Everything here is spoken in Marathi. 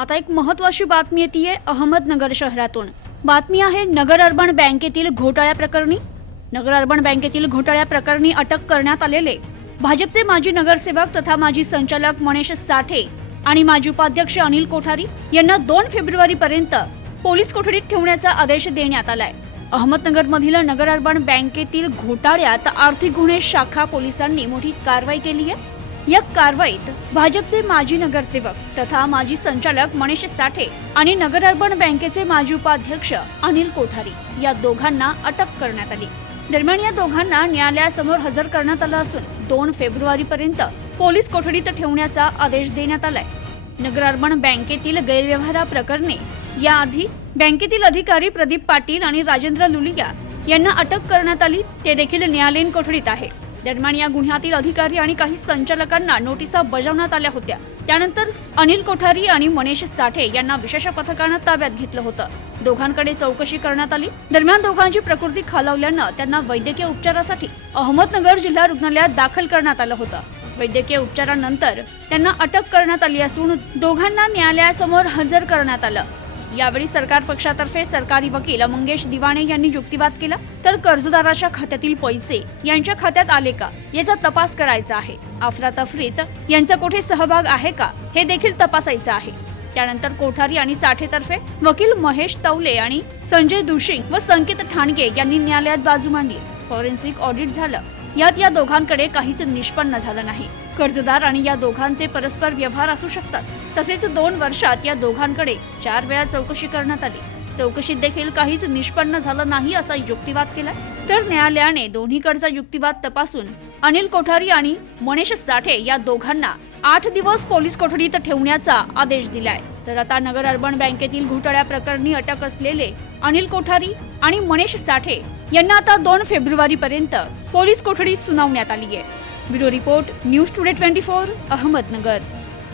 आता एक महत्वाची बातमी येते अहमदनगर शहरातून. बातमी आहे नगर अर्बन बँकेतील घोटाळ्या प्रकरणी. नगर अर्बन बँकेतील घोटाळ्या प्रकरणी अटक करण्यात आलेले. भाजपचे माजी नगरसेवक तथा माजी संचालक मनेश साठे आणि माजी उपाध्यक्ष अनिल कोठारी यांना दोन फेब्रुवारी पर्यंत पोलीस कोठडीत ठेवण्याचा आदेश देण्यात आलाय. अहमदनगरमधील नगर अर्बन बँकेतील घोटाळ्यात आर्थिक गुन्हे शाखा पोलिसांनी मोठी कारवाई केली आहे. या कारवाईत भाजपचे माजी नगरसेवक तथा माजी संचालक मनीष साठे आणि नगर अर्बन बँकेचे माजी उपाध्यक्ष अनिल कोठारी या दोघांना अटक करण्यात आली. दरम्यान या दोघांना न्यायालयासमोर हजर करण्यात आलं असून दोन फेब्रुवारी पर्यंत पोलीस कोठडीत ठेवण्याचा आदेश देण्यात आलाय. नगर अर्बन बँकेतील गैरव्यवहाराप्रकरणी याआधी बँकेतील अधिकारी प्रदीप पाटील आणि राजेंद्र लुलिया यांना अटक करण्यात आली. ते देखील न्यायालयीन कोठडीत आहे. दरम्यान या गुन्ह्यातील अधिकारी आणि काही संचालकांना नोटिसा बजावण्यात आल्या होत्या. त्यानंतर अनिल कोठारी आणि मनीष साठे यांना विशेष पथकानं ताब्यात घेतलं होतं. दोघांकडे चौकशी करण्यात आली. दरम्यान दोघांची प्रकृती खालावल्यानं त्यांना वैद्यकीय उपचारासाठी अहमदनगर जिल्हा रुग्णालयात दाखल करण्यात आलं होतं. वैद्यकीय उपचारानंतर त्यांना अटक करण्यात आली असून दोघांना न्यायालयासमोर हजर करण्यात आलं. यावेळी सरकार पक्षातर्फे सरकारी वकील मंगेश दिवाणे यांनी युक्तिवाद केला. तर कर्जदाराच्या खात्यातील पैसे यांच्या खात्यात आले का? याचा तपास करायचा आहे. अफरातफरीत यांचा कुठे सहभाग आहे का? हे देखील तपासायचं आहे. त्यानंतर कोठारी आणि साठेतर्फे वकील महेश तवले आणि संजय दुशिंग व संकेत ठाणगे यांनी न्यायालयात बाजू मांडली. फॉरेन्सिक ऑडिट झालं. यात या दोघांकडे काहीच निष्पन्न झालं नाही. कर्जदार आणि या दोघांचे परस्पर व्यवहार असू शकतात. तसेच दोन वर्षात या दोघांकडे चार वेळा चौकशी करण्यात आली. चौकशीत देखील काहीच निष्पन्न झालं नाही असा युक्तिवाद केला तर न्यायालयाने दोन्हीकडचा युक्तिवाद तपासून अनिल कोठारी आणि मनीष साठे या दोघांना आठ दिवस पोलीस कोठडीत ठेवण्याचा आदेश दिलाय. तर आता नगर अर्बन बँकेतील घोटाळ्या प्रकरणी अटक असलेले अनिल कोठारी आणि मनीष साठे यांना आता दोन फेब्रुवारी पर्यंत पोलीस कोठडी सुनावण्यात आली आहे bureau report news today twenty four Ahmednagar.